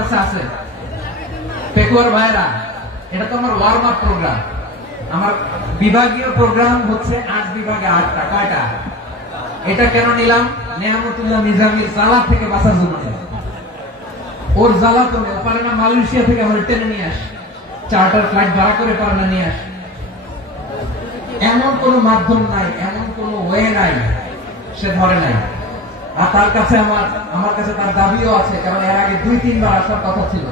কাছে আছে? পেকুয়ার ভাইরা, এটা তো আমার ওয়ার্ম আপ প্রোগ্রাম। আমার বিভাগীয় প্রোগ্রাম হচ্ছে 8 বিভাগে 8টা। কয়টা? এটা কেন নিলাম? নেয়ামতুল্লাহ নিজামীর জ্বালা থেকে বাঁচার জন্য। ওর জ্বালা তো পারে না, মালয়েশিয়া থেকে আমার টেনে নিয়ে আসে, চার্টার ফ্লাইট ভাড়া করে পারে না নিয়ে আসে। এমন কোন মাধ্যম নাই, এমন কোন ওয়ে নাই, সে ধরে নাই। আর তার কাছে আমার কাছে তার দাবিও আছে, কারণ এর আগে 2-3 বার আসার কথা ছিল,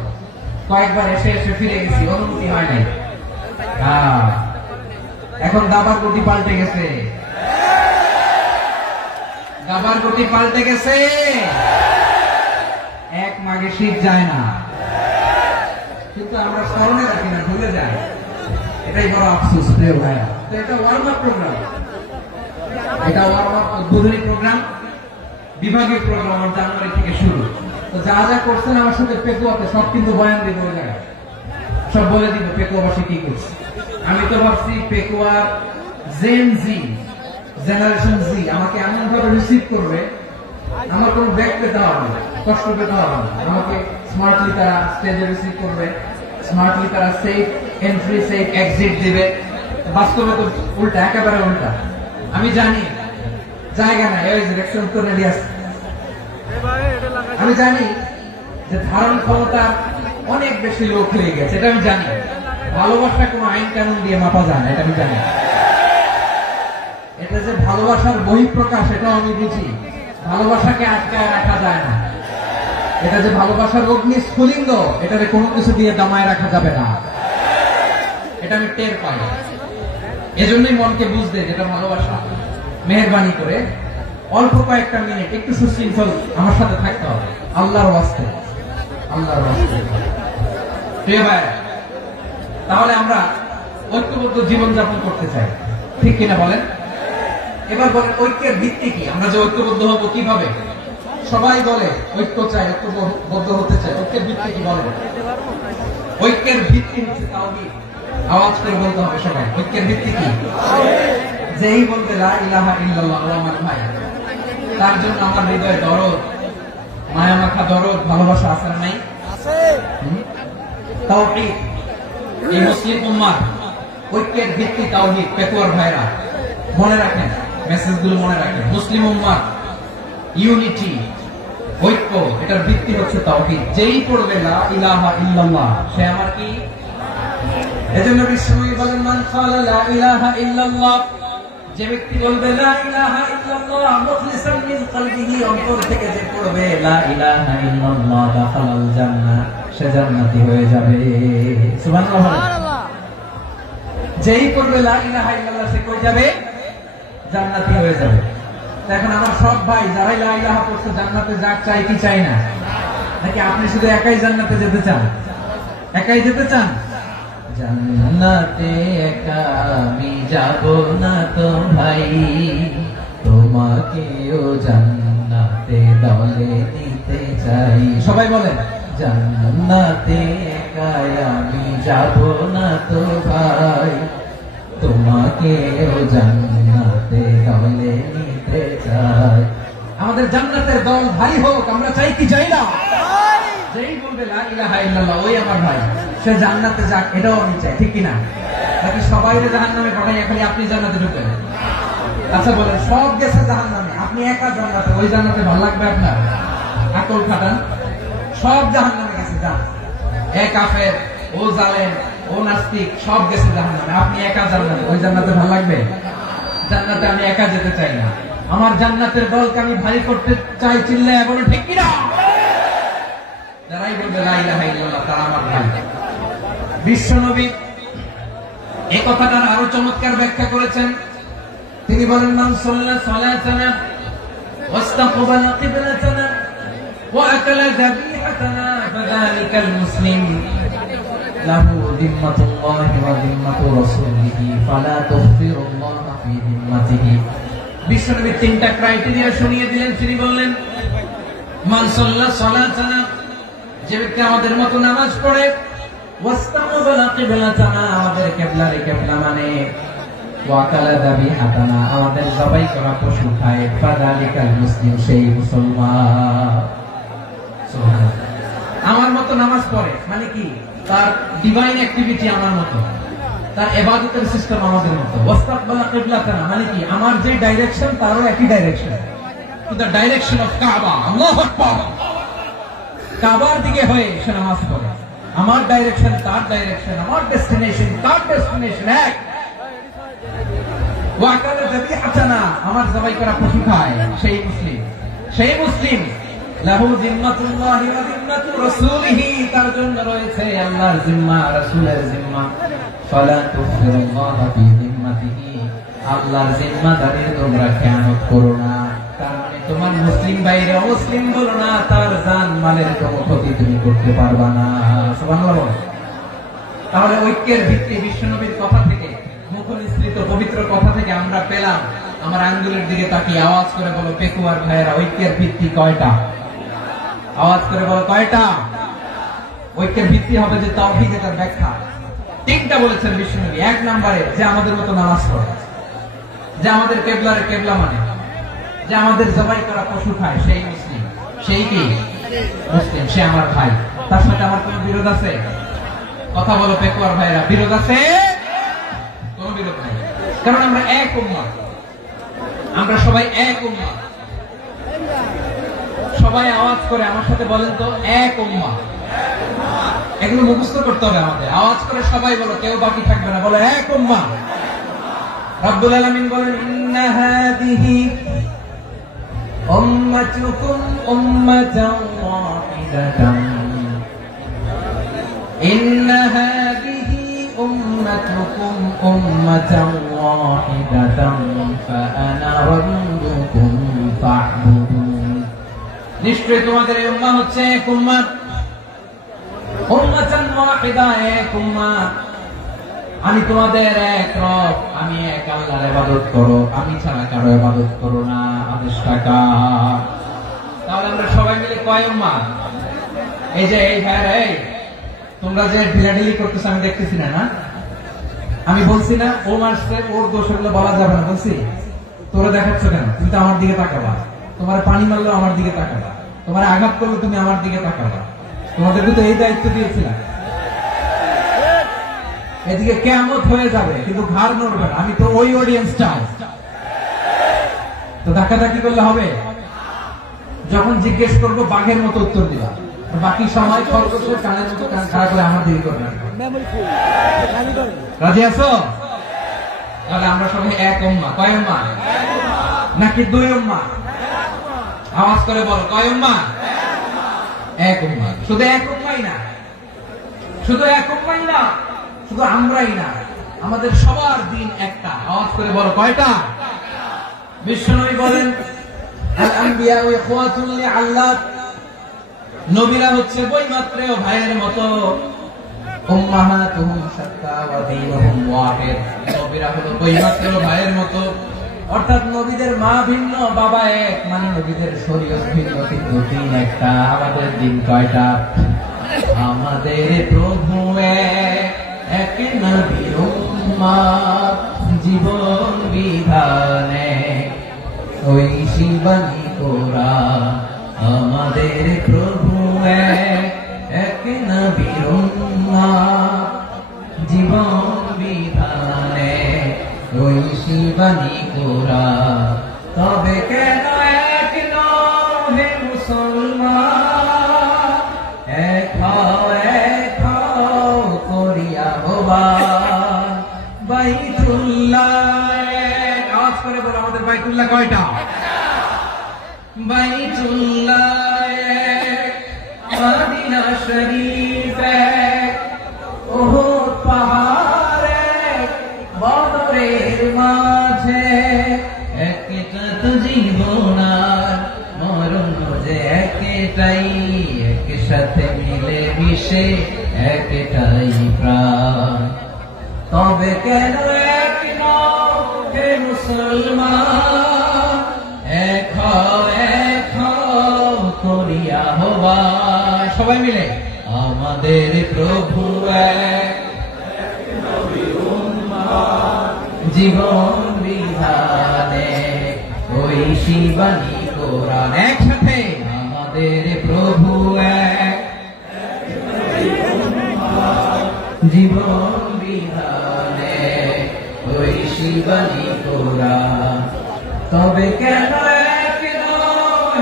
কয়েকবার এসে ফিরে গেছি, অনুমতি হয় নাই। এখন দাবার গতি পাল্টে গেছে, দাবার গতি পাল্টে গেছে। এক মাঘে শীত যায় না, কিন্তু আমরা স্মরণে রাখি না, ভুলে যাই। এটাই বড় আফসোস প্রিয় ভাইয়া। তো এটা ওয়ার্ম আপ প্রোগ্রাম, এটা ওয়ার্ম আপ উদ্বোধনী প্রোগ্রাম, বিভাগীয় প্রোগ্রাম আমার জানুয়ারি থেকে শুরু। তো যা যা করছেন আমার সাথে পেকুয়াতে সব কিন্তু বয়ান দিব, ওই জায়গায় সব বলে দিব পেকুয়াবাসী কি করছে। আমি তো ভাবছি পেকুয়ার জেনারেশন জি আমাকে এমন ভাবে রিসিভ করবে, আমার কোন ব্যাগ পেতে হবে না, কষ্ট পেতে হবে না। আমাকে স্মার্টলি তারা স্টেজে রিসিভ করবে, স্মার্টলি তারা সেফ এন্ট্রি সেফ এক্সিট দিবে। বাস্তবে তো উল্টা, একেবারে উল্টা। আমি জানি জায়গা নাই, ওই ডিরেকশন তো রেডি আছে। আমি জানি যে ধারণ ক্ষমতা অনেক বেশি লোক হয়ে গেছে, এটা আমি জানি। ভালোবাসা কোনো আইন কানুন দিয়ে মাপা যায় না, এটা আমি জানি। এটা যে ভালোবাসার বহিঃপ্রকাশ, এটাও আমি বুঝি। ভালোবাসাকে আটকায় রাখা যায় না। এটা যে ভালোবাসার অগ্নি স্ফুলিঙ্গ, এটাকে কোনো কিছু দিয়ে দমায় রাখা যাবে না, এটা আমি টের পাই। এজন্যই মনকে বুঝতে যেটা ভালোবাসা। মেহেরবানি করে অল্প কয়েকটা মিনিট একটু সুশৃঙ্খল আমার সাথে থাকতে হবে, আল্লাহর ওয়াস্তে, আল্লাহর ওয়াস্তে। প্রিয় ভাই, তাহলে আমরা ঐক্যবদ্ধ জীবনযাপন করতে চাই, ঠিক কিনা বলেন? এবার বলেন ঐক্যের ভিত্তি কি? আমরা যে ঐক্যবদ্ধ হব কিভাবে? সবাই বলে ঐক্য চাই, ঐক্যবদ্ধ হতে চাই। ঐক্যের ভিত্তি কি বলেন? ঐক্যের ভিত্তি হচ্ছে তাওহীদ। আওয়াজ করে বলতে হবে সবাই, ঐক্যের ভিত্তি কি? যেই বলবে লা ইলাহা ইল্লাল্লাহ, ও আমার ভাই, তার জন্য আমার হৃদয়ে দরদ, মায়া মাখা দরদ, ভালোবাসা আছে না নাই? আছে। তাওহীদ। এই মুসলিম উম্মাহ ঐক্যের ভিত্তি তাওহীদ। পেকুয়ার ভাইরা মনে রাখেন, মেসেজগুলো মনে রাখেন। মুসলিম উম্মাহ ইউনিটি, ঐক্য, এটার ভিত্তি হচ্ছে তাওহীদ। যেই পড়বে লা ইলাহা ইল্লাল্লাহ, সে আমার কি? এজন্য বিশ্বনবী বলেন, মান ক্বালা লা ইলাহা ইল্লাল্লাহ, যে ব্যক্তি বলবে লা ইলাহা ইল্লাল্লাহ মুখলিসান মিন কলবিহি, অন্তর থেকে যে পড়বে লা ইলাহা ইল্লাল্লাহ, দাখালাল জান্নাহ, সে জান্নাতি হয়ে যাবে। সুবহানাল্লাহ। যেই পড়বে লা ইলাহা ইল্লাল্লাহ, সে কই যাবে? জান্নাতি হয়ে যাবে। এখন আমার সব ভাই যারা লা ইলাহা পড়ছে জান্নাতে যাক, চাই কি চাই না? নাকি আপনি শুধু একাই জান্নাতে যেতে চান? একাই যেতে চান? জান্নাতে একা আমি যাব না তো ভাই, তোমাকেও জান্নাতে দলে নিতে চাই। সবাই বলেন, জান্নাতে একা আমি যাব না তো ভাই, তোমাকেও জান্নাতে দলে নিতে চাই। আমাদের জান্নাতের দল ভারী হোক, আমরা চাই কি চাই না? যেই বলবে লা ইলাহা ইল্লাল্লাহ, ওই আমার ভাই, সে জান্নাতে যাক, এটাও আমি চাই, ঠিক কিনা? নাকি সবাই জাহান্নামে পাঠাই, খালি আপনি জান্নাতে ঢুকবেন? আচ্ছা বলেন, সব গেছে জাহান্নামে, আপনি একা জান্নাতে, ওই জান্নাতে ভালো লাগবে আপনার? আকল খাটান। সব জাহান্নামে গেছে, যান। এ কাফের, ও জালেম, ও নাস্তিক, সব গেছে জাহান্নামে, আপনি একা জান্নাতে, ওই জান্নাতে ভালো লাগবে? জান্নাতে আমি একা যেতে চাই না, আমার জান্নাতের দলকে আমি ভারী করতে চাই। চিল্লায় বলো ঠিক কিনা? যারাই বলবে লা ইলাহা ইল্লাল্লাহ, তারা আমার ভাই। বিশ্বনবী এই কথাটার আরো চমৎকার ব্যাখ্যা করেছেন। তিনি বলেন, মান সাল্লা সালাতানা ওয়াস্তাকবালা কিবলাতানা ওয়া আকালা যাবিহাতানা ফাযালিকাল মুসলিম লাহু যিম্মাতুল্লাহি ওয়া যিম্মাতু রাসূলিহি ফালা তুখফিরুল্লাহ ফি যিম্মাতিহি। বিশ্বনবী তিনটা ক্রাইটেরিয়া শুনিয়ে দিলেন। তিনি বললেন, মান সাল্লা সালাতানা, যে ব্যক্তি আমাদের মতো নামাজ পড়ে, ওয়াস্তাকবালা কিবলাতানা, আমাদের কিবলারে কিবলা মানে, ওয়া আকালা যাবিহাতানা, আমাদের জবাই করা পশু খায়, ফাযালিকাল মুসলিম, সেই মুসলমান। সুবহানাল্লাহ। আমার মতো নামাজ পড়ে মানে কি তার ডিভাইন অ্যাক্টিভিটি আমার মতো, তার ইবাদতের সিস্টেম আমাদের মতো। ওয়াস্তাকবালা কিবলাতানা মানে কি আমার যে ডাইরেকশন তারও একই direction, to the direction of কাবা। আল্লাহু আকবার। কাবার দিকে হয়ে সে নামাজ পড়ে। আমার ডাইরেকশন তার ডাইরেকশন, আমার ডেস্টিনেশন তার ডেস্টিনেশন এক। ওয়াকালা যাবিহাতানা আমার জবাই করা পশু খায় সেই মুসলিম, সেই মুসলিম। লাহু জিম্মাতুল্লাহি ওয়া জিম্মাতু রাসূলিহি তার জন্য রয়েছে আল্লাহর জিম্মা, রাসূলের জিম্মা। ফালা তুফিরুল্লাহ ফি জিম্মাতিহি আল্লাহর জিম্মাদারির তোমরা খেয়ানত করো না। তার মানে তোমার মুসলিম ভাইরে অমুসলিম বলো না, তার জান মালের কোনো ক্ষতি তুমি করতে পারবা না। সুবহানাল্লাহ। তাহলে ঐক্যের ভিত্তি বিশ্বনবীর কথা থেকে, মুখনিসৃত পবিত্র কথা থেকে আমরা পেলাম। আমার আঙ্গুলের দিকে তাকিয়ে আওয়াজ করে বলো পেকুয়ার ভাইয়েরা, ঐক্যের ভিত্তি কয়টা? আওয়াজ করে বলো কয়টা? ঐক্যের ভিত্তি হবে যে তাওহীদ, এটার ব্যাখ্যা তিনটা বলেছেন বিশ্বনবী। এক নম্বরে যে আমাদের মতো নামাজ পড়ে, যে আমাদের কেবলার কেবলা মানে, যে আমাদের জবাই করা পশু খায় সেই মুসলিম। সেই কি মুসলিম? সে আমার ভাই। তার সাথে আমার কোন বিরোধ আছে? কথা বলো পেকুয়ার ভাইরা, বিরোধ আছে? কোন বিরোধ নাই, কারণ আমরা এক উম্মাহ, আমরা সবাই এক উম্মাহ। সবাই আওয়াজ করে আমার সাথে বলেন তো, এক উম্মাহ। এগুলো মুখস্থ করতে হবে আমাদের। আওয়াজ করে সবাই বলো, কেউ বাকি থাকবে না, বলো এক উম্মাহ। রব্বুল আলামিন বলেন ইন্না হাদিহি উম্মাতুকুম উম্মাতান ওয়াহিদাতান, ইন্না হাদিহি উম্মাতুকুম উম্মাতান ওয়াহিদাতান ফাআনা রাব্বুকুম ফা'বুদুন। নিশ্চয়ই তোমাদের এই উম্মাহ হচ্ছে এক উম্মাহ, উম্মাতান ওয়াহিদা, এক উম্মাহ। আমি তোমাদের এক রব, আমি এক আল্লাহর ইবাদত করো, আমি ছাড়া কারো ইবাদত করো না। আদেশটা কার? তাহলে আমরা সবাই মিলে কয় উম্মাহ? এই যে এই ভাইরা, এই তোমরা যে ঢিলাঢিলি করতেছ আমি দেখতেছি না, না আমি বলছি না ও মারছে ওর দোষ, এগুলো বলা যাবে না বলছি? তোরা দেখাচ্ছ কেন? তুমি তো আমার দিকে তাকাবা। তোমার পানি মারলেও আমার দিকে তাকাবা, তোমার আঘাত করলে তুমি আমার দিকে তাকাবা। তোমাদেরকে তো এই দায়িত্ব দিয়েছিলাম। এদিকে কিয়ামত হয়ে যাবে কিন্তু ঘাড় নড়বে না। আমি তো ওই অডিয়েন্স চাই, তো ধাক্কাধাক্কি করলে হবে? যখন জিজ্ঞেস করবো বাঘের মতো উত্তর দিবা, বাকি সময় খরগোশের কানের মতো কান খাড়া করে আমার দিকে করবে। রাজি আছো? তাহলে আমরা সবাই এক উম্মাহ। কয় উম্মাহ? নাকি দুই উম্মাহ? আওয়াজ করে বল, কয় উম্মাহ? এক উম্মাহ। শুধু এক উম্মাহই না, শুধু এক উম্মাহই না, শুধু আমরাই না, আমাদের সবার দিন একটা। আওয়াজ করে বলো কয়টা? বিশ্বনবী বলেন আল আম্বিয়া ইখওয়াতুল লিআল্লাত, নবীরা হচ্ছে বৈমাত্রেয় ভাইয়ের মতো। উম্মাহাতুহুম শাত্তা ওয়া দীনুহুম ওয়াহিদ, নবীরা হলো বৈমাত্রেয় ভাইয়ের মতো। অর্থাৎ নবীদের মা ভিন্ন, বাবা এক, মানে নবীদের শরীয়ত ভিন্ন কিন্তু দিন একটা। আমাদের দিন কয়টা? আমাদের প্রভু এক, এক নবীর উম্মাহ, জীবন বিধানে ওই শিবানী কোরআন। আমাদের প্রভু এক, এক নবীর উম্মাহ, জীবন বিধানে ওই শিবানী কোরআন। তবে কেন এক নও হে মুসলমান, এক হও করিয়া আহ্বান বাইতুল্লাহ। আওয়াজ করে বলো আমাদের বাইতুল্লাহ কয়টা? বাইতুল্লাহ এক, মদিনা শরীফ এক, উহুদ পাহাড় এক, বদরের মাঝে একটা তো জীবন আর মরণ যে একটাই, একসাথে মিলে মিশে একটাই প্রাণ। তবে কেন এক নও হে মুসলমান, এক হও করিয়া আহ্বান। সবাই মিলে আমাদের প্রভু এক, জীবন বিধানে ওই শিবানী কোরআন। একসাথে আমাদের প্রভু এক, জীবন বিধানে ওই শিবানী তোরা, তবে কেন এক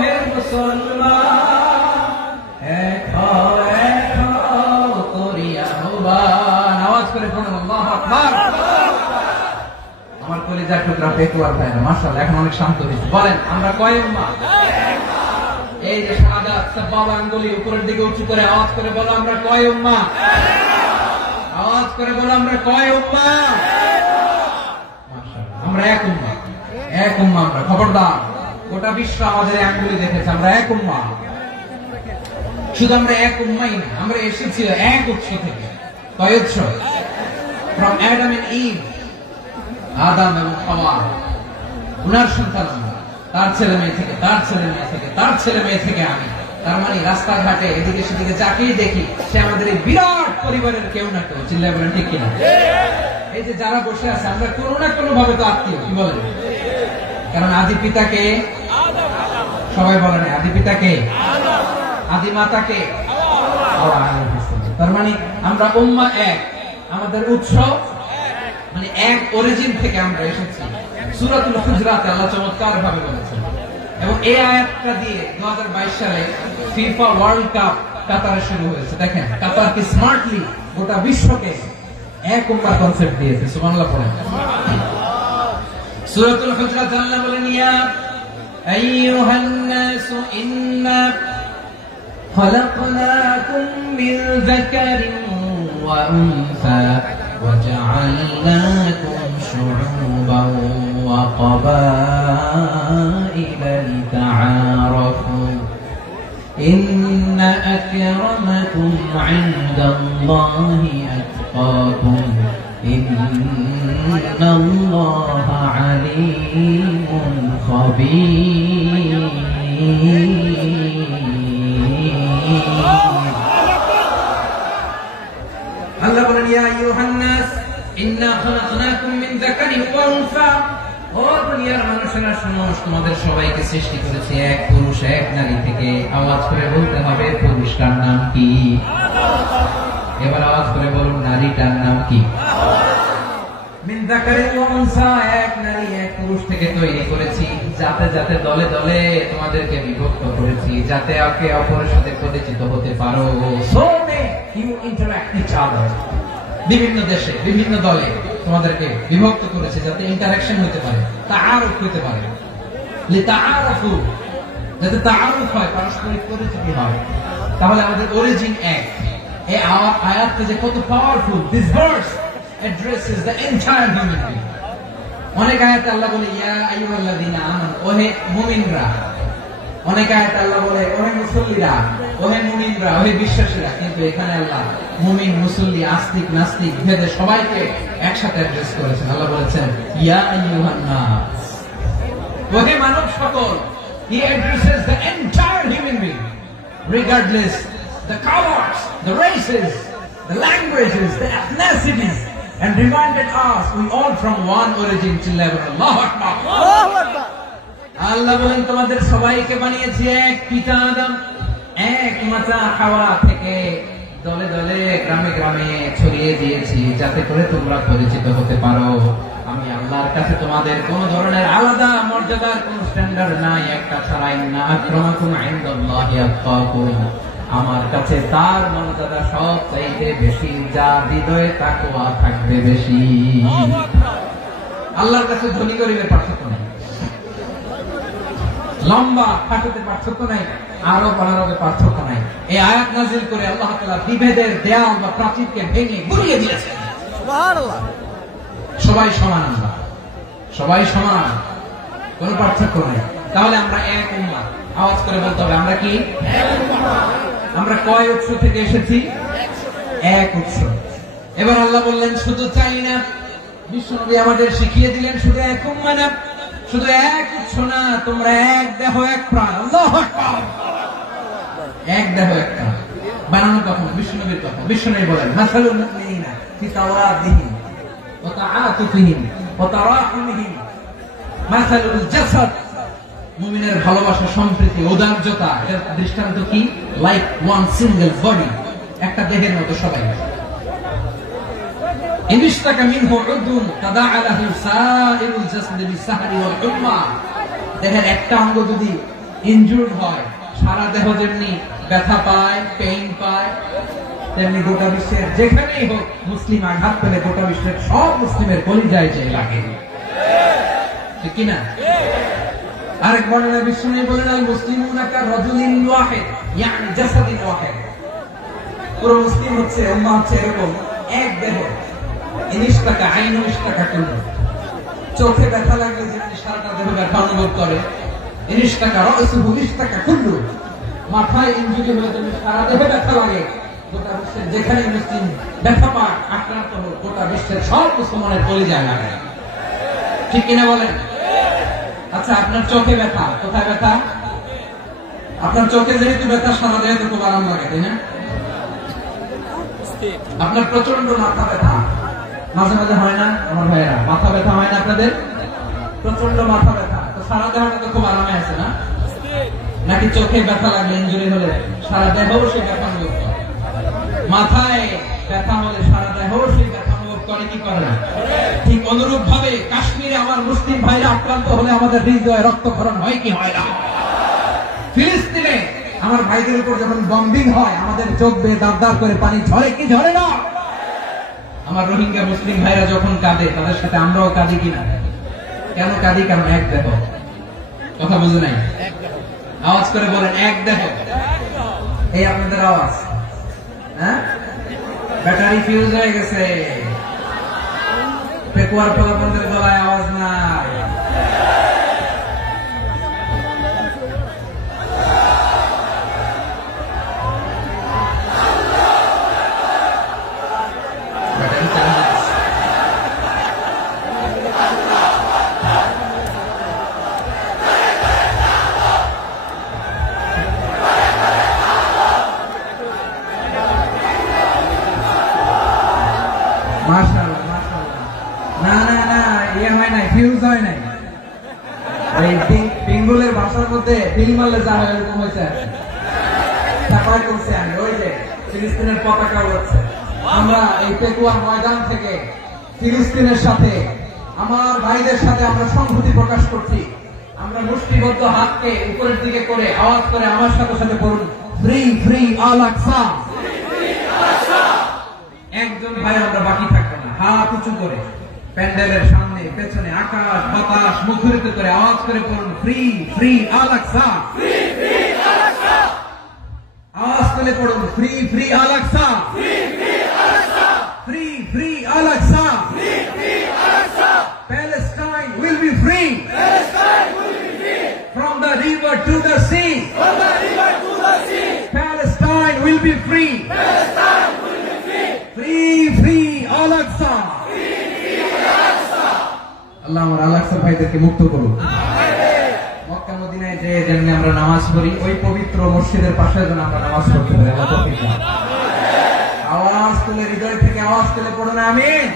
হে মুসলমান, এক করিয়া আহ্বান। আওয়াজ করে পড়ুন আল্লাহু আকবার। আমার কলিজার টুকরা পেকুয়ার ভাইরা মাশাআল্লাহ এখন অনেক শান্ত হয়েছে। বলেন আমরা কয় উম্মাহ? এই যে শাহাদাত সাবাব আঙ্গুলি উপরের দিকে উঁচু করে আওয়াজ করে বলো আমরা কয় উম্মাহ? আওয়াজ করে বলো আমরা কয় উম্মাহ? মাশাআল্লাহ আমরা এক উম্মাহ, এক উম্মাহ আমরা। খবরদার, গোটা বিশ্ব আমাদের আঙ্গুলি দেখেছে আমরা এক উম্মাহ। শুধু আমরা এক উম্মাই না, আমরা এসেছি এক উৎস থেকে। কয় উৎস? ফ্রম অ্যাডাম এন্ড ইভ, আদম এবং হাওয়া, উনার সন্তান আমরা, তার ছেলে মেয়ে থেকে, তার ছেলে মেয়ে থেকে, তার ছেলে মেয়ে থেকে আমি। তার মানে রাস্তাঘাটে এদিকে সেদিকে যাকেই দেখি সে আমাদের এই বিরাট পরিবারের কেউ না কেউ। চিল্লায় বলেন ঠিক কিনা? এই যে যারা বসে আছে আমরা কোনো না কোনো ভাবে তো আত্মীয়, কি বলেন? কারণ আদি পিতাকে সবাই বলে না, আদি পিতাকে, আদি মাতাকে। তার মানে আমরা উম্মাহ এক, আমাদের উৎস মানে এক অরিজিন থেকে আমরা এসেছি। সূরাতুল হুজরাতে আল্লাহ চমৎকার ভাবে বলেছেন। এবং এই আয়াতটা দিয়ে 2022 সালে ফিফা ওয়ার্ল্ড কাপ কাতারে শুরু হয়েছে। দেখেন কাতার কি স্মার্টলি গোটা বিশ্বকে এক উম্মাহ কনসেপ্ট দিয়েছে। সুবহানাল্লাহ পড়েন। সূরাতুল হুজরাত আল্লাহ বলেন ইয়া আইয়ুহান নাসু ইন্না খলাকনাকুম মিন যাকারিন ওয়া উনসা وجعلناكم شعوبا وقبائل لتعارفوا إن أكرمكم عند الله أتقاكم إن الله عليم خبير আল্লাহ বলেন ইয়া আইয়ুহান নাস ইন্না খালাকনাকুম মিন যাকারিন ওয়া উনসা। ও দুনিয়ার মানুষেরা শোনো, তোমাদের সবাইকে সৃষ্টি করেছি এক পুরুষ এক নারী থেকে। আওয়াজ করে বলতে হবে পুরুষটার নাম কি? এবার আওয়াজ করে বলুন নারীটার নাম কি? মিন যাকারিন ওয়া উনসা, এক নারী এক পুরুষ থেকে তৈরি করেছি। যাতে যাতে দলে দলে তোমাদেরকে বিভক্ত করেছি, যাতে একে অপরের সাথে পরিচিত হতে পারো। So you interact each other. বিভিন্ন দেশে বিভিন্ন দলে তোমাদেরকে বিভক্ত করেছে যাতে ইন্টারঅ্যাকশন হতে পারে, তাআরুফ হতে পারে। লিতাআরফু, যাতে তাআরুফ হয়, পারস্পরিক পরিচিতি হয়। তাহলে আমাদের অরিজিন এক। এই আয়াতটা যে কত powerful. This verse addresses the entire human being. অনেক আয়াতে আল্লাহ বলে ইয়া আইয়ুহাল্লাযীনা আমানু, ওহে মুমিনরা। অনেক আয়াতে আল্লাহ বলে ওহে মুসল্লিরা, ওহে মুমিনরা, ওহে বিশ্বাসীরা। কিন্তু এখানে আল্লাহ মুমিন মুসল্লি আস্তিক নাস্তিক ভেদে সবাইকে একসাথে অ্যাড্রেস করেছেন। আল্লাহ বলেছেন ইয়া আইয়ুহান নাস, ওহে মানব সকল। He addresses the entire human being, regardless the colors, the races, the languages, the ethnicities, and reminded us we all from one origin. Allahu Akbar, Allahu Akbar। আল্লাহ বলেন তোমাদের সবাইকে বানিয়েছি এক পিতা আদম, এক মাতা হাওয়া থেকে। দলে দলে গ্রামে গ্রামে ছড়িয়ে দিয়েছি যাতে করে তোমরা পরিচিত হতে পারো। আমি আল্লাহর কাছে তোমাদের কোন ধরনের আলাদা মর্যাদার কোন স্ট্যান্ডার্ড নাই, একটা ছাড়াই না। আক্রামাকুম ইনদাল্লাহি আতকাকুম, আমার কাছে তার মর্যাদা সব চাইতে বেশি, যার হৃদয়ে তাকওয়া থাকবে বেশি। আল্লাহর কাছে ধনী গরিবের পার্থক্য নেই, লম্বা খাটোতে পার্থক্য নাই, আরো বাড়ানোতে পার্থক্য নাই। এই আয়াত নাযিল করে আল্লাহ তাআলা বিভেদের দেয়াল বা প্রাচীরকে ভেঙে গুড়িয়ে দিয়েছেন। সুবহানাল্লাহ। সবাই সমান, আমরা সবাই সমান, কোনো পার্থক্য নাই। তাহলে আমরা এক উম্মাহ। আওয়াজ করে বলতে হবে আমরা কি? এক উম্মাহ। আমরা কয় উৎস থেকে এসেছি? এক উৎস। এবার আল্লাহ বললেন শুধু চাই না, বিশ্বনবী আমাদের শিখিয়ে দিলেন শুধু এক উম্মাহ না, শুধু এক উৎস না, তোমরা এক দেহ এক প্রাণ। আল্লাহু আকবার। এক দেহ এক প্রাণ বানানো কখন? বিশ্বনবীর কথা। বিশ্বনবী বলেন মাসালুল মুমিনিনা ফি তাওয়াদিহিম ওয়া তাআতুফিহিম ওয়া তারাহুমিহিম মাসালুল জাসাদ। মুমিনের ভালোবাসা, সম্প্রীতি, ঔদার্যতা, এর দৃষ্টান্ত কি? লাইক ওয়ান সিঙ্গেল বডি, একটা দেহের মতো সবাই। ইনিশতাকা মিনহু উদুন তাদাআ লাহু সাইরুল জাসদি বিসসাহরি ওয়াল হুম্মা। দেহের একটা অঙ্গ যদি ইনজুর্ড হয়, সারা দেহ যেমনি ব্যথা পায়, পেইন পায়, তেমনি গোটা বিশ্বের যেখানেই হোক মুসলিম আঘাত পেলে গোটা বিশ্বের সব মুসলিমের কলিজায় চাই লাগে, ঠিক কিনা? আরেক বর্ণনায় বিশ্বনবী বলেন, আল মুসলিমুনা কা রাজুলিন ওয়াহিদ, ইয়ানি জাসাদিন ওয়াহিদ। পুরো মুসলিম হচ্ছে, উম্মাহ হচ্ছে এরকম এক দেহ। ইনিশতাকা আইনু ইশতাকা কুল্লু। চোখে ব্যথা লাগলে যেমনি সারাটা দেহ ব্যথা অনুভব করে, ইনিশতাকা রাসুহু ইশতাকা কুল্লু। মাথায় ইনজুরি হলে যেমনি সারা দেহে ব্যথা লাগে, গোটা বিশ্বের যেখানে মুসলিম ব্যথা পায়, আক্রান্ত হোক, গোটা বিশ্বের সব মুসলমানের কলিজায় লাগে, ঠিক কিনা বলেন? আচ্ছা, আপনার চোখে ব্যথা, কোথায় ব্যথা? আপনার চোখে যেহেতু ব্যথা, সারা দেহে তো খুব আরাম লাগে, তাই না? আপনার প্রচন্ড মাথা ব্যথা মাঝে মাঝে হয় না আমার ভাইয়েরা? মাথা ব্যথা হয় না আপনাদের? প্রচন্ড মাথা ব্যথা, তো সারা দেহটা তো খুব আরামে আছে না? নাকি চোখে ব্যথা লাগলে, ইনজুরি হলে সারা দেহ সেই ব্যথা অনুভব করে? মাথায় ব্যথা হলে সারা দেহ সেই ব্যথা অনুভব করে কি করে না? ঠিক অনুরূপ ভাবে কাশ্মীরে আমার মুসলিম ভাইরা আক্রান্ত হলে আমাদের হৃদয়ে রক্তক্ষরণ হয় কি হয় না? ফিলিস্তিনে আমার ভাইদের উপর যখন বম্বিং হয়, আমাদের চোখ বেয়ে দাঁত দাঁত করে পানি ঝরে কি ঝরে না? আমার রোহিঙ্গা মুসলিম ভাইরা যখন কাঁদে, তাদের সাথে আমরাও কাঁদি কিনা? কেন কাঁদি? কারণ এক দেহ। কথা বুঝে নাই? আওয়াজ করে বলেন, এক দেহ। এই আপনাদের আওয়াজ, হ্যাঁ? ব্যাটারি ফিউজ হয়ে গেছে, পেকুয়ার পোলাপনদের গলায় আওয়াজ নাই। মাশাআল্লাহ, মাশাআল্লাহ। না না না, ইয়ে হয় নাই, ফিউজ হয় নাই। এই পিঙ্গুলের ভাষার মধ্যে পিল মারলে যা হয় এরকম হয়েছে। তারপরে করছি আমি, ওই যে ফিলিস্তিনের পতাকা উড়াচ্ছে। আমরা এই পেকুয়ার ময়দান থেকে ফিলিস্তিনের সাথে, আমার ভাইদের সাথে আমরা সংহতি প্রকাশ করছি। আমরা মুষ্টিবদ্ধ হাতকে উপরের দিকে করে আওয়াজ করে আমার সাথে সাথে পড়ুন, ফ্রি ফ্রি আল আকসা। একজন ভাই আমরা বাকি থাকবো না, হাত উঁচু করে প্যান্ডেলের সামনে পেছনে আকাশ বাতাস মুখরিত করে আওয়াজ করে পড়ুন, ফ্রি ফ্রি আল আকসা। আওয়াজ করে পড়ুন, free free Al Aqsa, free free Al Aqsa. Palestine will be free from the river to the sea. Palestine will be free. Free free Al Aqsa. আল্লাহ আমার আল আকসা ভাইদেরকে মুক্ত করুন। মক্কা মদিনায় যে যেমনি আমরা নামাজ পড়ি, ওই পবিত্র মসজিদের পাশে যেন আমরা নামাজ পড়তে পারি। আওয়াজ তুলে, হৃদয় থেকে আওয়াজ তুলে পড়ুন আমিন।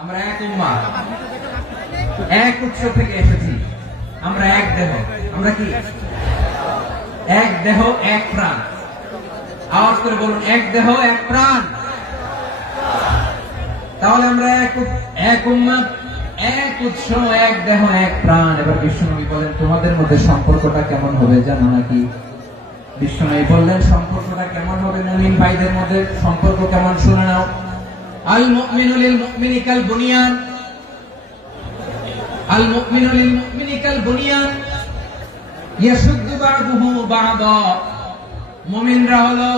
আমরা এক উম্মাহ, এক উৎস থেকে এসেছি, আমরা এক দেহ। আমরা কি? এক দেহ এক প্রাণ। আওয়াজ করে বলুন, এক দেহ এক প্রাণ। তাহলে আমরা এক উম্মাহ, এক উৎস, এক দেহ এক প্রাণ। এবার বিশ্বনবী বলেন, তোমাদের মধ্যে সম্পর্কটা কেমন হবে জানো নাকি? বিশ্বনবী বললেন, সম্পর্কটা কেমন হবে মুমিন ভাইদের মধ্যে? সম্পর্ক কেমন শুনে নাও। আল মুমিনু লিল মুমিনি কাল বুনিয়ান, আল মুমিনু লিল মুমিনি কাল বুনিয়ান ইয়াশুদ্দু বা'দুহু বা'দা। মুমিনরা হলো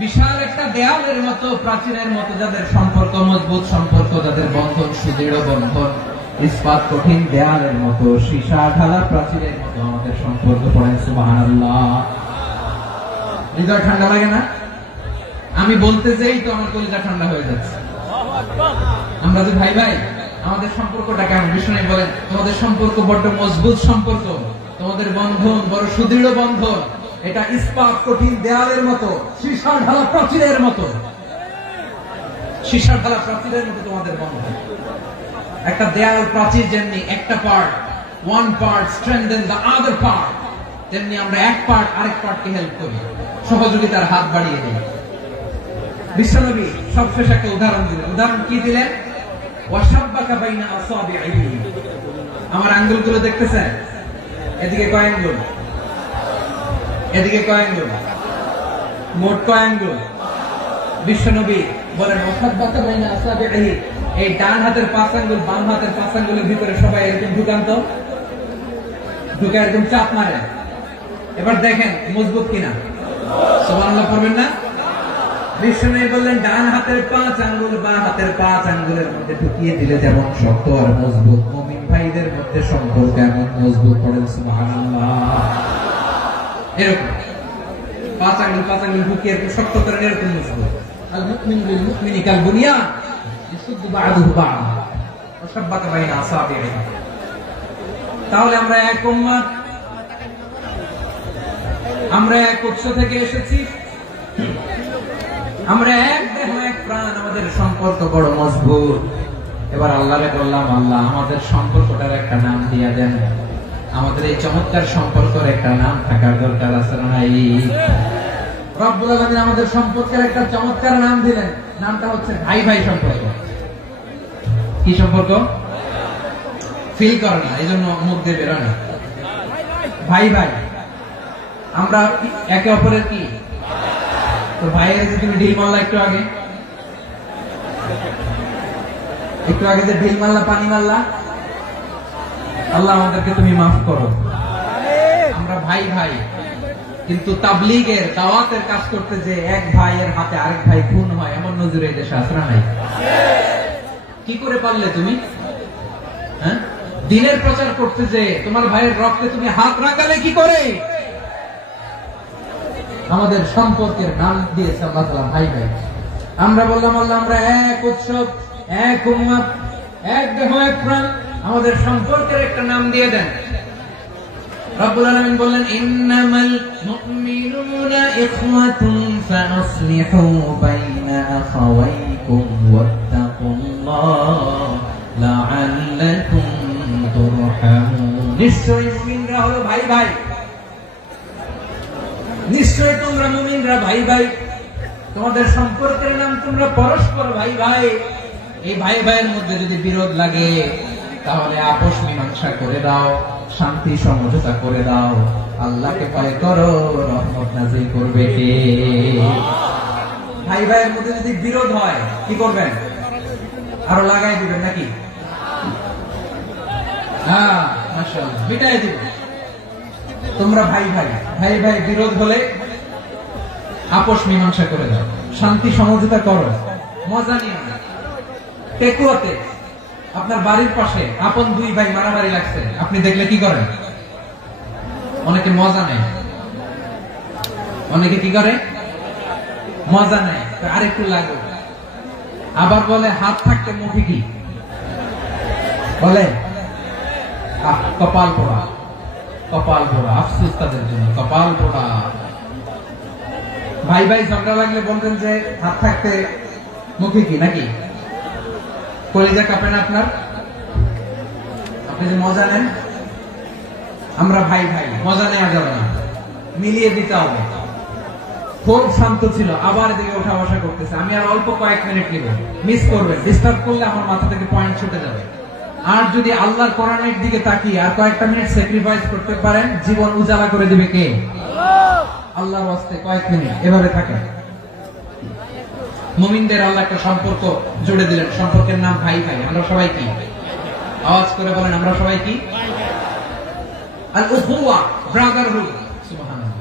বিশাল একটা দেয়ালের মতো, প্রাচীরের মতো, যাদের সম্পর্ক মজবুত, সম্পর্ক যাদের বন্ধন সুদৃঢ় বন্ধন, ইস্পাত কঠিন দেয়ালের মতো, সীসা ঢালা প্রাচীরের মতো আমাদের সম্পর্ক। পড়েন সুবহানাল্লাহ। হৃদয় ঠান্ডা লাগে না? আমি বলতে যেই তো আমার কলিজা ঠান্ডা হয়ে যাচ্ছে। আমরা যে ভাই ভাই, আমাদের সম্পর্কটা কেমন? বিষ্ণু বলেন, তোমাদের সম্পর্ক বড্ড মজবুত সম্পর্ক, তোমাদের বন্ধন বড় সুদৃঢ় বন্ধন, এটা ইস্পাত কঠিন দেয়ালের মতো, সীসা ঢালা প্রাচীরের মতো। সীসা ঢালা প্রাচীরের মতো তোমাদের বন্ধন। একটা দেয়াল প্রাচীর যেমনি একটা part, one part strengthen the other part, তেমনি আমরা এক পার্ট আরেক পার্টকে হেল্প করি, সহযোগিতার হাত বাড়িয়ে দিই। বিশ্বনবী সবশেষে একটা উদাহরণ দিলেন। উদাহরণ কি দিলেন? ওয়াশাব্বাকা বাইনা আসাবিহি, আমার আঙ্গুলগুলো দেখতেছেন? এদিকে কয় আঙ্গুল, এদিকে কয় আঙ্গুল, মোট কয় আঙ্গুল? বিশ্বনবী বলেন ওয়াশাব্বাকা বাইনা আসাবিহি, এই ডান হাতের 5 আঙ্গুল বাম হাতের 5 আঙ্গুলের ভিতরে সবাই এরকম ঢুকান্ত, ঢুকে এরকম চাপ মারে। এবার দেখেন মজবুত কিনা। সুবহানাল্লাহ পড়বেন না? বিশ্বনবী বললেন ডান হাতের 5 আঙ্গুল বাম হাতের 5 আঙ্গুলের মধ্যে ঢুকিয়ে দিলে যেমন শক্ত আর মজবুত, মুমিন ভাইদের মধ্যে সম্পর্ক এমন মজবুত। পড়েন সুবহানাল্লাহ। এরকম 5 আঙ্গুল ঢুকিয়ে এরকম শক্ত করে এরকম মজবুত। আল মুমিনু লিল মুমিনি কাল বুনিয়ান ইয়াসুদ্দু বা'দুহু বা'দ ওয়া শাব্বাকা বাইনা আসাবিহি। তাহলে আমরা এক উম্মাহ, আমরা এক উৎস থেকে এসেছি, আমরা এক দেহ এক প্রাণ, আমাদের সম্পর্ক বড় মজবুত। এবার আল্লাহরে বললাম, আল্লাহ আমাদের সম্পর্কটার একটা নাম দিয়ে দেন। আমাদের এই চমৎকার সম্পর্কের একটা নাম থাকার দরকার আছে না নাই? রব্বুল আলামিন আমাদের সম্পর্কের একটা চমৎকার নাম দিলেন, নামটা হচ্ছে ভাই ভাই সম্পর্ক। কি সম্পর্ক? ফিল করে না, এই জন্য মুখ দিয়ে বেরোয় না। ভাই ভাই, আমরা একে অপরের কি? তো ভাইয়ের যে তুমি ঢিল মারলা একটু আগে, যে ঢিল মারলা, পানি মারলা, আল্লাহ আমাদেরকে তুমি মাফ করো। আমরা ভাই ভাই, কিন্তু তাবলীগের দাওয়াতের কাজ করতে যে এক ভাইয়ের হাতে আরেক ভাই খুন হয়, এমন নজরে এই দেশে আসরা নাই। কি করে পারলে তুমি? হ্যাঁ, দিনের প্রচার করতে যে তোমার ভাইয়ের রক্তে তুমি হাত রাখালে কি করে? আমাদের সম্পর্কের নাম দিয়েছে আল্লাহ তাআলা ভাই ভাই। আমরা বললাম আল্লাহ আমরা এক উৎসব, এক উম্মাহ, এক দেহ এক প্রাণ, আমাদের সম্পর্কের একটা নাম দিয়ে দেন। রব্বুল আলামিন বললেন ইন্নামাল মুমিনুনা ইখওয়াতুন ফাসলিহু বাইনা আখাওয়াইকুম ওয়াত্তাকুল্লাহ লাআল্লাকুম তুরহামুন। নিশ্চয়ই মুমিনরা হলো ভাই ভাই, নিশ্চয় তোমরা মুমিনরা ভাই ভাই, তোমাদের সম্পর্কের নাম তোমরা পরস্পর ভাই ভাই। এই ভাই ভাইয়ের মধ্যে যদি বিরোধ লাগে তাহলে আপোষ মীমাংসা করে দাও, শান্তি সমঝোতা করে দাও। আল্লাহকে ভয় করো, রহমত নাযিল করবে কে? ভাই ভাইয়ের মধ্যে যদি বিরোধ হয় কি করবেন? আরো লাগাই দিবেন নাকি? হ্যাঁ, মাশাআল্লাহ, মিটাই দিবেন। তোমরা ভাই ভাই, ভাই ভাই বিরোধ হলে আপোষ মীমাংসা করে দাও, শান্তি সমঝোতা করো, মজা নিও না। পেকুয়াতে আপনার বাড়ির পাশে আপন 2 ভাই মারামারি লাগছে, আপনি দেখলে কি করেন? অনেকে মজা নেয়, অনেকে কি করে? মজা নেয়, আরেকটু লাগো। আবার বলে হাত থাকতে মুখে কি বলে? কপাল পোড়া, কপাল পোড়া। আফসোস তাদের জন্য, কপাল পোড়া। ভাই ভাই ঝগড়া লাগলে বলবেন যে হাত থাকতে মুখে কি, নাকি? কলিজা কাঁপে না আপনার? আপনি যে মজা নেন। আমরা ভাই ভাই, মজা নেওয়া যাবে না, মিলিয়ে দিতে হবে। খুব শান্ত ছিল, আবার এদিকে ওঠা বসা করতেছে। আমি আর অল্প কয়েক মিনিট নিব, মিস করবেন। ডিস্টার্ব করলে আমার মাথা থেকে পয়েন্ট ছুটে যাবে। আর যদি আল্লাহর কোরআনের দিকে তাকিয়ে আর কয়েকটা মিনিট স্যাক্রিফাইস করতে পারেন, জীবন উজালা করে দিবে কে? আল্লাহর ওয়াস্তে কয়েক মিনিট এভাবে থাকে। মুমিনদের আল্লাহ একটা সম্পর্ক জুড়ে দিলেন, সম্পর্কের নাম ভাই ভাই। আমরা সবাই কি? আওয়াজ করে বলেন, আমরা সবাই কি? আল উখুওয়া, ব্রাদারহুড। সুবহানাল্লাহ,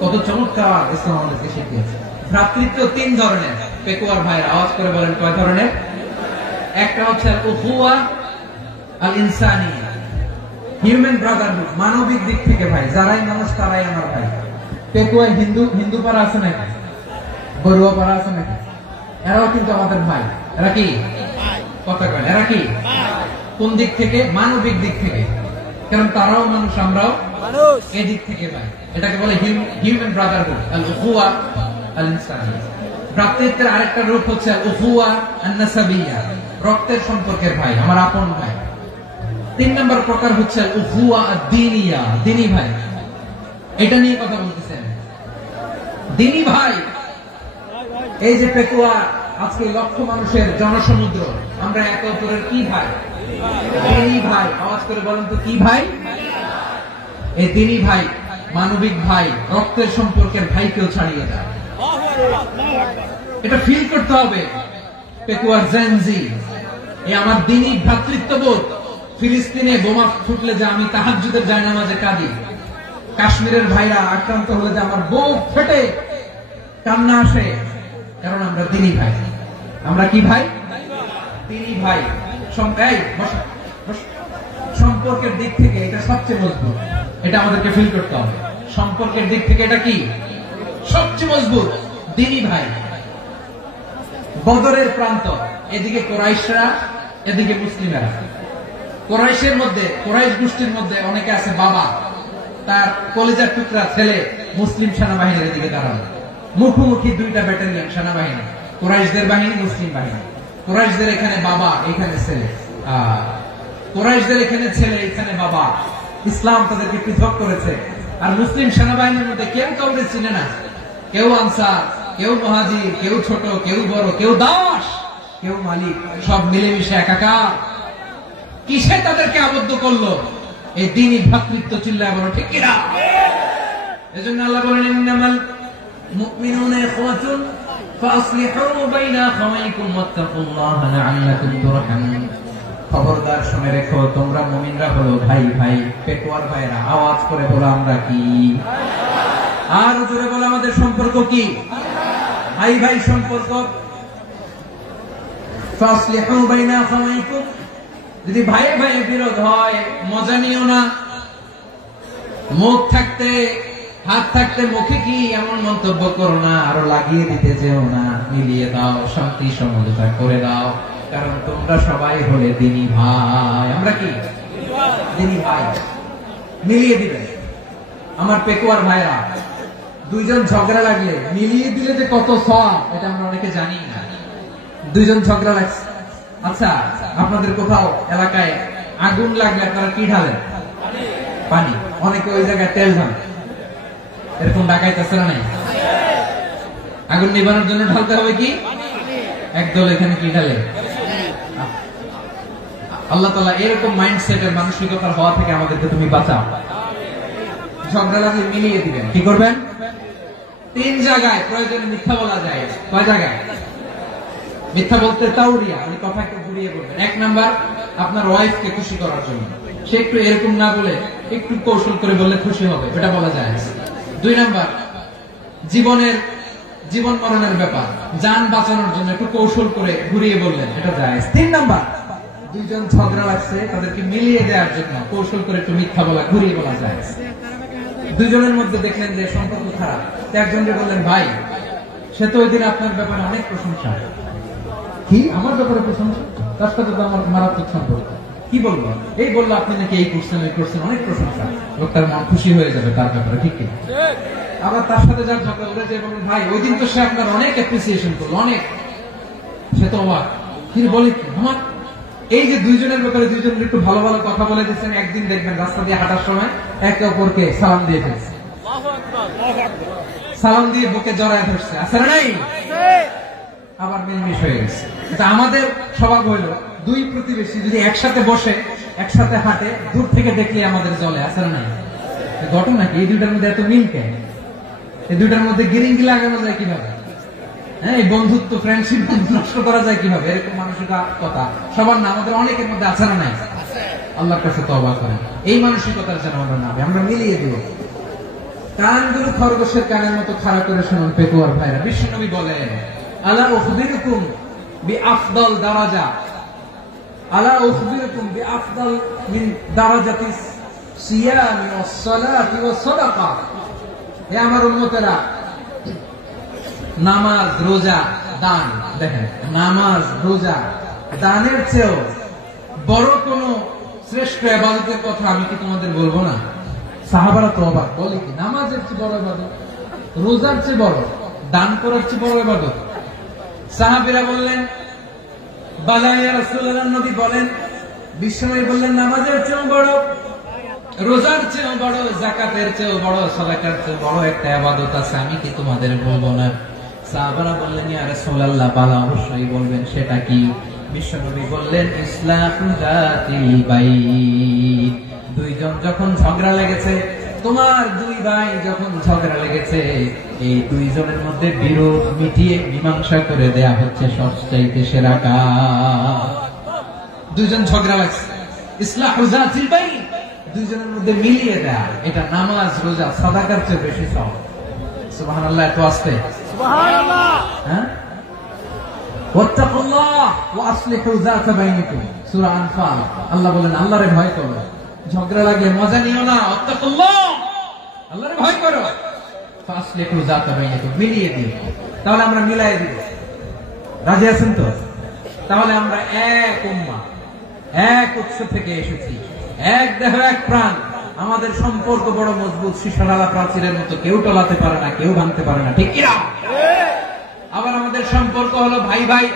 কত চমৎকার ইসলাম আমাদেরকে শিখিয়েছে। ভ্রাতৃত্ব 3 ধরনের। পেকুয়ার ভাইয়ের আওয়াজ করে বলেন কয় ধরনের? একটা হচ্ছে আল উখুওয়া আল ইনসানিয়া, হিউম্যান ব্রাদারহুড, মানবিক দিক থেকে ভাই, যারাই মানুষ তারাই আমার ভাই। পেকুয়ায় হিন্দু পাড়া আছে নাকি? বড়ুয়া পাড়া আছে নাকি? এরাও কিন্তু আমাদের ভাই। এরা কি? কথা কয়, এরা কি? কোন দিক থেকে? মানবিক দিক থেকে। কারণ তারাও মানুষ, আমরাও মানুষ, এই দিক থেকে ভাই। এটাকে বলে হিউম্যান ব্রাদারহুড, আল উখুওয়া আল ইনসানিয়া। ভ্রাতৃত্বের আরেকটা রূপ হচ্ছে আল উখুওয়া আন নাসাবিয়া, রক্তের সম্পর্কের ভাই, আমার আপন ভাই। 3 নম্বর প্রকার হচ্ছে আল উখুওয়া আদ-দীনিয়া, দ্বীনি ভাই। এটা নিয়ে কথা বলতেছেন, দ্বীনি ভাই। এই যে পেকুয়া আজকে লক্ষ মানুষের জনসমুদ্র, আমরা একে অপরের কি ভাই? দিনী ভাই। আওয়াজ করে বলেন তো কি ভাই? এই দিনী ভাই, মানবিক ভাই, রক্তের সম্পর্কের ভাইকেও ছাড়িয়ে যায়। এটা ফিল করতে হবে। পেকুয়ার জেনজি, এই আমার দিনী ভ্রাতৃত্ববোধ। ফিলিস্তিনে বোমা ফুটলে যে আমি তাহাজ্জুদের জায়নামাজে কাঁদি, কাশ্মীরের ভাইরা আক্রান্ত হলে যে আমার বুক ফেটে কান্না আসে, কারণ আমরা দিনী ভাই। আমরা কি ভাই? দিনী ভাই। সম্পর্কের দিক থেকে এটা সবচেয়ে মজবুত। এটা আমাদেরকে ফিল করতে হবে। সম্পর্কের দিক থেকে এটা কি সবচেয়ে মজবুত? দিনী ভাই। বদরের প্রান্ত, এদিকে কোরাইশরা, এদিকে মুসলিমেরা। কোরাইশের মধ্যে, কোরাইশ গোষ্ঠীর মধ্যে অনেকে আছে বাবা, তার কলিজার টুকরা ছেলে মুসলিম সেনাবাহিনীর এদিকে দাঁড়ানো। মুখোমুখি দুইটা ব্যাটালিয়ন সেনাবাহিনী, কোরাইশদের বাহিনী, মুসলিম বাহিনী। কোরাইশদের এখানে বাবা, এখানে ছেলে। কোরাইশদের এখানে ছেলে, এখানে বাবা। ইসলাম তাদেরকে পৃথক করেছে। আর মুসলিম সেনাবাহিনীর মধ্যে কেউ কাউকে চিনে না। কেউ আনসার, কেউ মুহাজির, কেউ ছোট, কেউ বড়, কেউ দাস, কেউ মালিক, সব মিলেমিশে একাকার। কিসে তাদেরকে আবদ্ধ করলো? এই দ্বীনি ভ্রাতৃত্ব। চিল্লায় বলো ঠিক কিনা? এজন্য আল্লাহ বলেন, ইন্নামাল মুমিনুনা ইখওয়াতুন ফাসলিহু বাইনা আখাওয়াইকুম ওয়াত্তাকুল্লাহা লাআল্লাকুম তুরহামুন। খবরদার শুনে রেখো, তোমরা মুমিনরা হলো ভাই ভাই। পেকুয়ার ভাইরা আওয়াজ করে বলো আমরা কি? আর জোরে বলো আমাদের সম্পর্ক কি? ভাই ভাই সম্পর্ক। ফাসলিহু বাইনা আখাওয়াইকুম। যদি ভাইয়ে ভাইয়ে বিরোধ হয়, মজা নিও না। মুখ থাকতে, হাত থাকতে মুখে কি এমন মন্তব্য করো না, আরো লাগিয়ে দিতে যেও না। মিলিয়ে দাও, শান্তি সমঝোতা করে দাও, কারণ তোমরা সবাই হলে দিনী ভাই। আমরা কি? দিনী ভাই। মিলিয়ে দিবে। আমার পেকুয়ার ভাইরা, দুইজন ঝগড়া লাগলে মিলিয়ে দিলে যে কত সওয়াব, এটা আমরা অনেকে জানি না। দুইজন ঝগড়া লাগছে, আচ্ছা আপনাদের কোথাও এলাকায় আগুন লাগলে আপনারা কি ঢালেন? পানি। অনেকে ওই জায়গায় তেল ঢালেন। এরকম ডাকাইতেছে না? নাই? আগুন নিবানোর জন্য ঢালতে হবে কি? একদল এখানে কি ঢালে? আল্লাহ তাআলা এরকম মাইন্ডসেটের মানসিকতার হওয়া থেকে আমাদেরকে তুমি বাঁচাও। ঝগড়া লাগলে মিলিয়ে দিবেন। কি করবেন? 3 জায়গায় প্রয়োজনে মিথ্যা বলা যায়। কয় জায়গায় মিথ্যা বলতে? তাওরিয়া, আমি কথাকে ঘুরিয়ে বলবেন। 1 নাম্বার, আপনার ওয়াইফকে খুশি করার জন্য। সে একটু এরকম না বলে একটু কৌশল করে বললে খুশি হবে, এটা বলা যায়। 2 নাম্বার, জীবন মরণের ব্যাপার, জান বাঁচানোর জন্য একটু কৌশল করে ঘুরিয়ে বললেন, এটা যায়। 3 নাম্বার, দুইজন ঝগড়া লাগছে, তাদেরকে মিলিয়ে দেওয়ার জন্য কৌশল করে একটু মিথ্যা বলা, ঘুরিয়ে বলা যায়। দুজনের মধ্যে দেখলেন যে সম্পর্ক খারাপ, একজনকে বললেন ভাই, সে তো ওই দিন আপনার ব্যাপারে অনেক প্রশংসা। কি আমার ব্যাপারে প্রশংসা? তার সাথে তো আমার মারাত্মক সম্পর্ক। কি বলবো? এই বললো আপনি নাকি এই করছেন, ওই করছেন, অনেক প্রশংসা। লোকটার মন খুশি হয়ে যাবে তার ব্যাপারে, ঠিক কি? আবার তার সাথে যার ঝগড়া করে যে বলুন ভাই, ওই দিন তো সে আপনার অনেক অ্যাপ্রিসিয়েশন করলো, অনেক। সে তো অবাক। তিনি বলে কি আমার এই যে দুইজনের ব্যাপারে দুইজনের একটু ভালো ভালো কথা বলে দিচ্ছেন, একদিন দেখবেন রাস্তা দিয়ে হাঁটার সময় একে অপরকে সালাম দিয়ে ফেলছে, সালাম দিয়ে বুকে জড়ায় ধরছে, আছে না নাই? আবার মিলমিশ হয়ে গেছে। এটা আমাদের স্বভাব হইল, দুই প্রতিবেশী যদি একসাথে বসে একসাথে হাঁটে, দূর থেকে দেখলে আমাদের জলে, আছে না নাই? ঘটনা কি? এই দুইটার মধ্যে এত মিল কেন? এই দুইটার মধ্যে গিরিঙ্গি লাগানো যায় কিভাবে? হ্যাঁ, এই বন্ধুত্ব, ফ্রেন্ডশিপ নষ্ট করা যায় কিভাবে? এরকম মানসিকতা সবার না, আমাদের অনেকের মধ্যে আছে না নাই? আল্লাহর কাছে তওবা করেন, এই মানসিকতার যেন আমরা না, আমরা মিলিয়ে দিব। কানগুলো খরগোশের কানের মতো খাড়া করে শুনুন পেকুয়ার ভাইরা। বিশ্বনবী বলেন, আলা উখবিরুকুম বিআফদাল দারাজা, আলা উখবিরুকুম বিআফদাল মিন দারাজাতিস সিয়ামি ওয়াস সালাতি ওয়াস সাদাকা। হে আমার উম্মতেরা, নামাজ, রোজা, দান, দেখেন নামাজ, রোজা, দানের চেয়েও বড় কোন শ্রেষ্ঠ ইবাদতের কথা আমি কি তোমাদের বলবো না? সাহাবারা তো অবাক, বলে কি নামাজের চেয়ে বড় ইবাদত, রোজার চেয়ে বড়, দান করার চেয়ে বড় ইবাদত? সাহাবীরা বললেন বালা ইয়া রাসূলুল্লাহ। নবী বলেন, বিশ্বনবী বললেন নামাজের চেয়েও বড়, রোজার চেয়েও বড়, যাকাতের চেয়েও বড়, সাদাকার চেয়েও বড় একটা ইবাদত আছে, আমি কি তোমাদের বলবো না? সাহাবারা বললেন, ইয়া রাসূলুল্লাহ, বলা অবশ্যই বলবেন, সেটা কি? বিশ্বনবী বললেন, ইসলাহু যাতিল বাইন। দুইজন যখন ঝগড়া লেগেছে, তোমার দুই ভাই যখন ঝগড়া লেগেছে, এই দুইজনের মধ্যে বিরোধ মিটিয়ে মীমাংসা করে দেয়া হচ্ছে সবচাইতে সেরা কাজ। দুইজন ঝগড়া লাগছে, ইসলাহু যাতিল বাইন, দুইজনের মধ্যে মিলিয়ে দেয়া, এটা নামাজ, রোজা, সাদাকার চেয়ে বেশি সওয়াব। সুবহানাল্লাহ, এত আসতে সুবহানাল্লাহ। হ্যাঁ, ওয়াত্তাকুল্লাহ ওয়া আসলিহু যাতা বাইনিকুম, সূরা আনফাল। আল্লাহ বলেন, আল্লাহরে ভয় করো, ঝগড়া লাগলে মজা নিও না, ওয়াত্তাকুল্লাহ, আল্লাহরে ভয় করো, ফাসলিহু যাতা বাইনিকুম, মিলিয়ে দিও। তাহলে আমরা মিলাই দিব, রাজি আছেন তো? তাহলে আমরা এক উম্মাহ, এক উৎস থেকে এসেছি, এক দেহ এক প্রাণ, আমাদের সম্পর্ক বড় মজবুত, সীসাডালা প্রাচীরের মতো, কেউ টলাতে পারে না, কেউ ভাঙতে পারে না, ঠিক কিনা? আবার আমাদের সম্পর্ক হলো ভাই ভাই,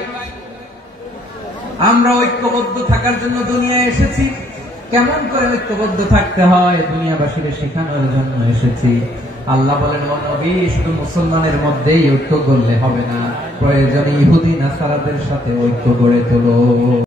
আমরা ঐক্যবদ্ধ থাকার জন্য দুনিয়ায় এসেছি। কেমন করে ঐক্যবদ্ধ থাকতে হয় দুনিয়াবাসীকে শেখানোর জন্য এসেছি। আল্লাহ বলেন, ও নবী, শুধু মুসলমানের মধ্যেই ঐক্য করলে হবে না, প্রয়োজনে ইহুদি নাসারাদের সাথে ঐক্য গড়ে তোলো।